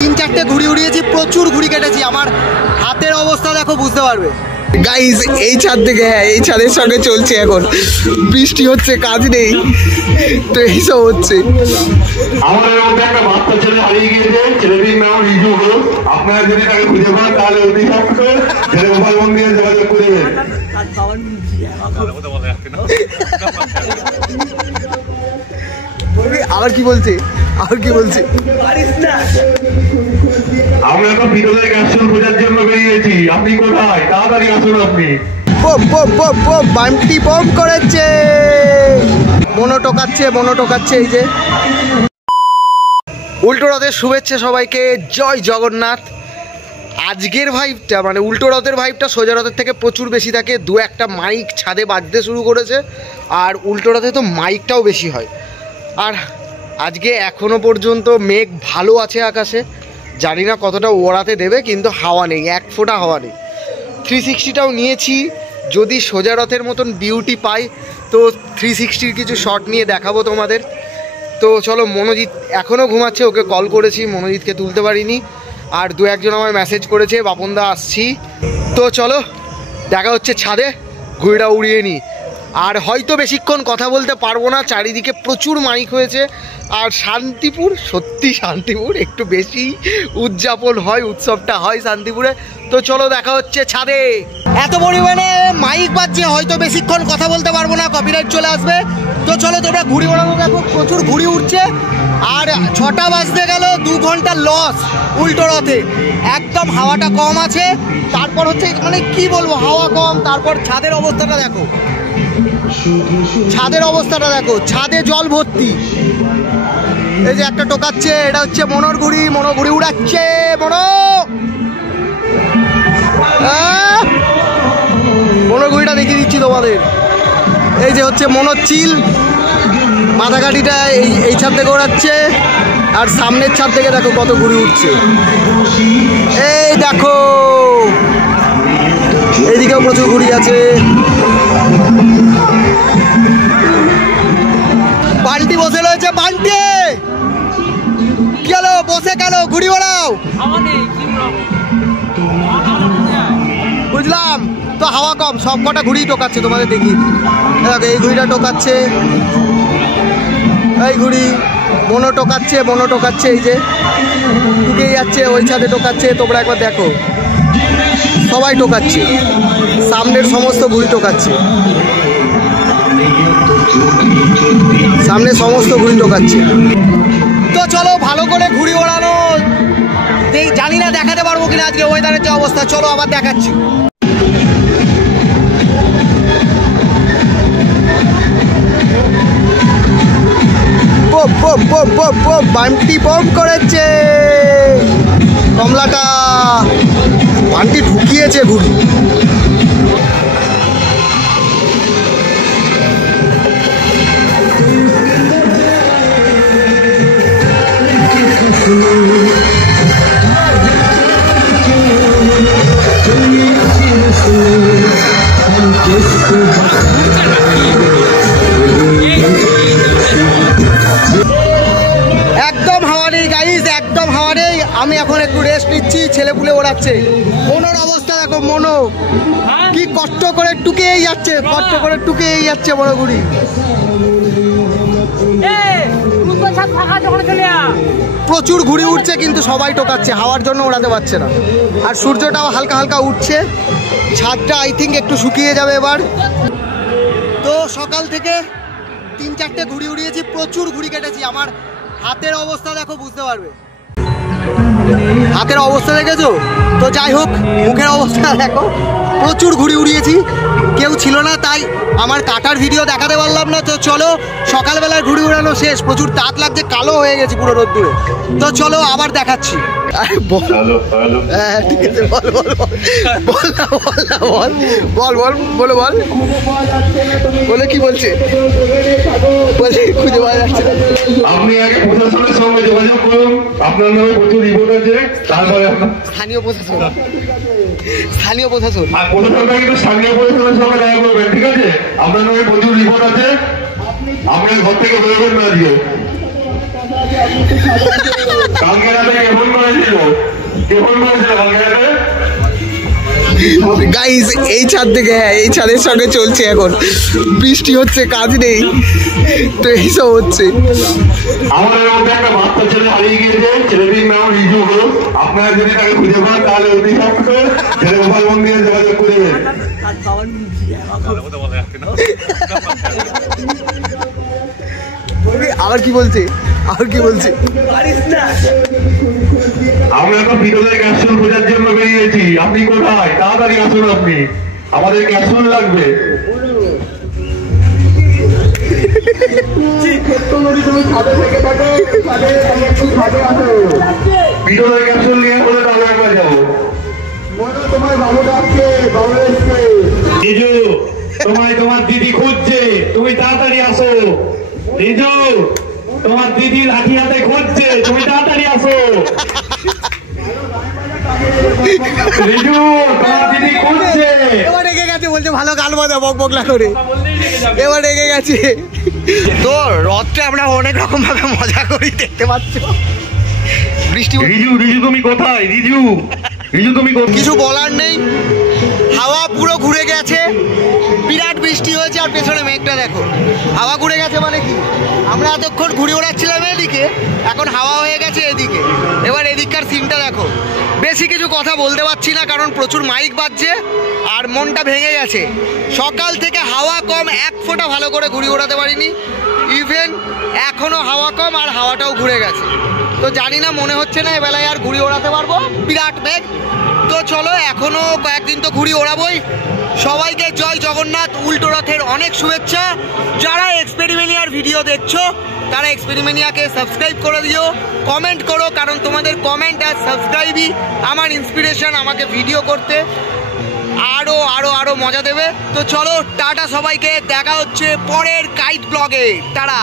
3-4টে ঘুড়ি উড়িয়েছি, প্রচুর ঘুড়ি কেটেছি। আমার হাতের অবস্থা দেখো, বুঝতে পারবে। গাইস এই ছাদ থেকে, হ্যাঁ এই ছাদের সঙ্গে চলছে, এখন বৃষ্টি হচ্ছে, কাজ নেই, তো এইসব হচ্ছে। আমাদের মধ্যে একটা বাচ্চা ছেলে হারিয়ে গিয়েছে, ছেলেটির নাম রিজু ঘোষ। আপনারা যদি তাকে খুঁজে পান তাহলে অতি সত্ত্বর ছেলে গোপাল মন্দিরে যোগাযোগ করবেন। আবার কি বলছে, আমরা এখন ভিতরে ক্যাপসুল খোঁজার জন্য বেরিয়েছি। আপনি কোথায়? তাড়াতাড়ি আসুন আপনি। বাম্পটি বম করেছে, মনো টোকাচ্ছে। এই যে উল্টো রথের শুভেচ্ছা সবাইকে, জয় জগন্নাথ। আজকের ভাইবটা মানে উল্টো রথের ভাইবটা সোজা রথের থেকে প্রচুর বেশি থাকে। 2-1টা মাইক ছাদে বাজতে শুরু করেছে, আর উল্টো রথে তো মাইকটাও বেশি হয়। আর আজকে এখনো পর্যন্ত মেঘ ভালো আছে আকাশে, জানি না কতটা ওড়াতে দেবে, কিন্তু হাওয়া নেই, 1 ফোঁটা হাওয়া নেই। 360টাও নিয়েছি, যদি সোজা রথের মতন বিউটি পাই তো 360-র কিছু শট নিয়ে দেখাবো তোমাদের। তো চলো, মনোজিৎ এখনও ঘুমাচ্ছে, ওকে কল করেছি, মনোজিৎকে তুলতে পারিনি। আর 2-1জন আমায় মেসেজ করেছে, বাপনদা আসছি। তো চলো দেখা হচ্ছে ছাদে, ঘুড়িটা উড়িয়ে নিই। আর হয়তো বেশিক্ষণ কথা বলতে পারবো না, চারিদিকে প্রচুর মাইক হয়েছে। আর শান্তিপুর, সত্যি শান্তিপুর একটু বেশি উদযাপন হয়, উৎসবটা হয় শান্তিপুরে। তো চলো দেখা হচ্ছে ছাদে। এত পরিমাণে মাইক বাজছে, হয়তো বেশিক্ষণ কথা বলতে পারবো না, কপিরাইট চলে আসবে। তো চলো তোমরা ঘুড়ি ওড়ানো দেখো, প্রচুর ঘুড়ি উঠছে। আর 6টা বাজতে গেল, 2 ঘন্টা লস উল্টো রথে। একদম হাওয়াটা কম আছে, তারপর হচ্ছে মানে কি বলবো, হাওয়া কম। তারপর ছাদের অবস্থাটা দেখো, ছাদে জল ভর্তি। এই যে একটা টোকাচ্ছে, এটা হচ্ছে মনোর ঘুড়ি, মনো ঘুড়ি উড়াচ্ছে। মনো ঘুড়িটা দেখিয়ে দিচ্ছি তোমাদের। এই যে হচ্ছে মনোর চিল, মাথা কাঠিটা এই ছাদ থেকে ওড়াচ্ছে। আর সামনের ছাদ থেকে দেখো কত ঘুড়ি উঠছে, এই দেখো এইদিকেও প্রচুর ঘুড়ি আছে। বান্টি বসে রয়েছে, বান্টি কি হলো, বসে গেল, ঘুড়ি ওড়াও। বুঝলাম তো, হাওয়া কম, সব কটা ঘুড়ি টোকাচ্ছে, তোমাদের দেখি। দেখো এই ঘুড়িটা টোকাচ্ছে, এই ঘুড়ি মনো টোকাচ্ছে, এই যে ঢুকেই যাচ্ছে, ওই ছাদে টোকাচ্ছে। তোমরা একবার দেখো, সবাই টোকাচ্ছে, সামনের সমস্ত ঘুড়ি টোকাচ্ছে, তো চলো ভালো করে ঘুড়ি ওড়ানো, জানি না দেখাতে পারবো কিনা আজকে ওয়েদারের যে অবস্থা। চলো আবার দেখাচ্ছি। বান্টি বম করেছে, কমলাটা বান্টি ঢুকিয়েছে ঘুড়ি। একদম হাওয়া নেই গাইস, একদম হাওয়া নেই। আমি এখন একটু রেস্ট নিচ্ছি, ছেলেপুলে ওড়াচ্ছে। মনোর অবস্থা দেখো, মনো কি কষ্ট করে টুকেই যাচ্ছে, মনো ঘুড়ি। প্রচুর ঘুড়ি উঠছে, কিন্তু সবাই টোকাচ্ছে, হাওয়ার জন্য ওড়াতে পারছে না। আর সূর্যটাও হালকা হালকা উঠছে, ছাদটা আই থিঙ্ক একটু শুকিয়ে যাবে এবার। তো সকাল থেকে 3-4টে ঘুড়ি উড়িয়েছি, প্রচুর ঘুড়ি কেটেছি। আমার হাতের অবস্থা দেখো, বুঝতে পারবে। হাতের অবস্থা দেখেছো তো, যাই হোক মুখের অবস্থা দেখো, প্রচুর ঘুড়ি উড়িয়েছি। কেউ ছিল না তাই আমার কাটার ভিডিও দেখাতে পারলাম না। তো চলো, সকালবেলার ঘুড়ি উড়ানো শেষ, প্রচুর তাপ লাগছে, কালো হয়ে গেছে পুরো রোদ্দুরে। তো চলো আবার দেখাচ্ছি। হ্যাঁ ঠিক আছে, বল বলে কি বলছে, বলে খুঁজে পাওয়া যাচ্ছে। আপনি আগে প্রশাসনের সঙ্গে যোগাযোগ করুন, আপনার নামে প্রচুর রিপোর্ট আছে। তারপরে স্থানীয় প্রশাসন আর প্রশাসনটা কিন্তু স্থানীয় প্রশাসনের সঙ্গে দেখা করবেন, ঠিক আছে? আপনার নামে প্রচুর রিপোর্ট আছে, আপনার ঘর থেকে বেরোবেন না আজকে। কালকে রাতে কে ফোন করেছিল কালকে রাতে? গাইস এই ছাদ থেকে, হ্যাঁ এই ছাদের সঙ্গে চলছে এখন, বৃষ্টি হচ্ছে, কাজ নেই, তো এইসব হচ্ছে। আমাদের মধ্যে একটা বাচ্চা ছেলে হারিয়ে গিয়েছে, ছেলেটির নাম রিজু ঘোষ। আপনারা যদি তাকে খুঁজে পান তাহলে অতি সত্ত্বর ছেলে গোপাল মন্দিরে যোগাযোগ করবেন। আবার কি বলছে, আমরা এখন ভিতরে ক্যাপসুল খোঁজার জন্য বেরিয়েছি। আপনি কোথায়? তাড়াতাড়ি আসুন, আপনি আমাদের ক্যাপসুল লাগবে। ভিতরে ক্যাপসুল নিয়ে বলে তাহলে আমরা যাবো। রিজু, তোমার দিদি খুঁজছে, তুমি তাড়াতাড়ি আসো। রিজু, তোমার দিদি লাঠি হাতে খুঁজছে, তুমি তাড়াতাড়ি আসো। রিজু, তোমার দিদি খুঁজছে। এবার রেগে গেছে, বলছে ভালো গাল বাজা, বক বকলা করে, এবার রেগে গেছে। তো রথটা আমরা অনেক রকম ভাবে মজা করি, দেখতে পাচ্ছ। বৃষ্টি, রিজু তুমি কোথায়? রিজু তুমি কোথায়? কিছু বলার নেই, হাওয়া পুরো ঘুরে গেছে, বিরাট বৃষ্টি হয়েছে, আর পেছনে মেঘটা দেখো। হাওয়া ঘুরে গেছে মানে কি, আমরা এতক্ষণ ঘুরে ওড়াচ্ছিলাম এদিকে, এখন হাওয়া হয়ে গেছে এদিকে। এবার এদিককার সিনটা দেখো। বেশি কিছু কথা বলতে পারছি না, কারণ প্রচুর মাইক বাজছে আর মনটা ভেঙে গেছে। সকাল থেকে হাওয়া কম, এক ফোঁটা ভালো করে ঘুরে ওড়াতে পারিনি। ইভেন এখনও হাওয়া কম, আর হাওয়াটাও ঘুরে গেছে। তো জানি না, মনে হচ্ছে না এবেলায় আর ঘুরে ওড়াতে পারবো, বিরাট মেঘ। তো চলো, এখনো কয়েকদিন তো ঘুরি ওড়াবোই। সবাইকে জয় জগন্নাথ, উল্টো রথের অনেক শুভেচ্ছা। যারা এক্সপেরিমেনিয়ার ভিডিও দেখছো তারা এক্সপেরিমেনিয়াকে সাবস্ক্রাইব করে দিও, কমেন্ট করো, কারণ তোমাদের কমেন্ট আর সাবস্ক্রাইবই আমার ইন্সপিরেশন, আমাকে ভিডিও করতে আরো আরো আরো মজা দেবে। তো চলো, টাটা সবাইকে, দেখা হচ্ছে পরের কাইট ব্লগে। টাটা।